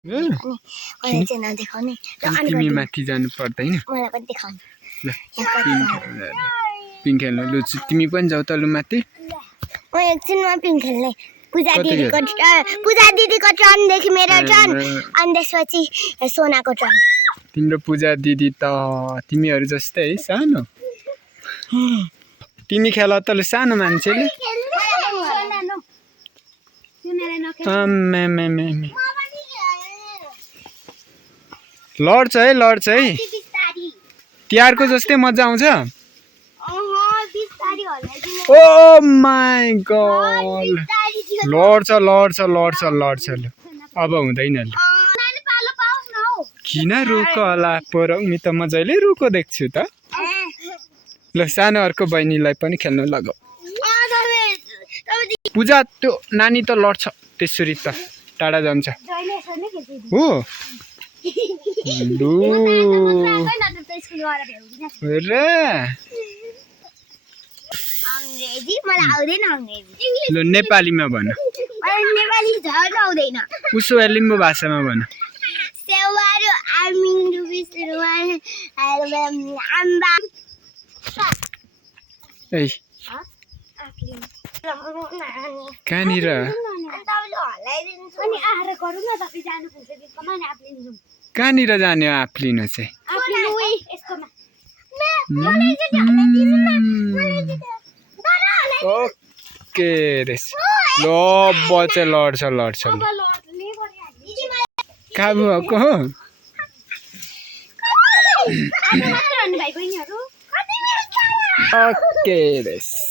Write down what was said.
मलाई चाहिँ नदेखाउने र अनि तिमी माथि जानु पर्दैन मलाई पनि देखाउनु पिङ खेल्नु लु तिमी पनि जाऊ त लु माथि म एकछिनमा पिङ खेल्ने पूजा दिदीको टर्नदेखि मेरो टर्न अनि त्यसपछि सोनाको टर्न तिम्रो पूजा दिदी त तिमीहरू जस्तै है सानो तिमी खेल त लु सानो मान्छेले लड्छ है तिहारको जस्तै मजा आउँछ ओ माई गॉड लड्छ अब हुँदैन ल किन रुको होला पोरौँ त मजाले रुको देख्छु त ल सानोहरूको बहिनीलाई पनि खेल्नु लगाऊ पूजा त्यो नानी त लड्छ त्यसरी त टाढा जान्छ हो ल नेपालीमा भन उसो लिम्बू भाषामा भन कहाँनिर कहाँनिर जाने हो आफ लिनु चाहिँ ओके रेस ल बच्चा लड्छ काबु भएको ओके रेस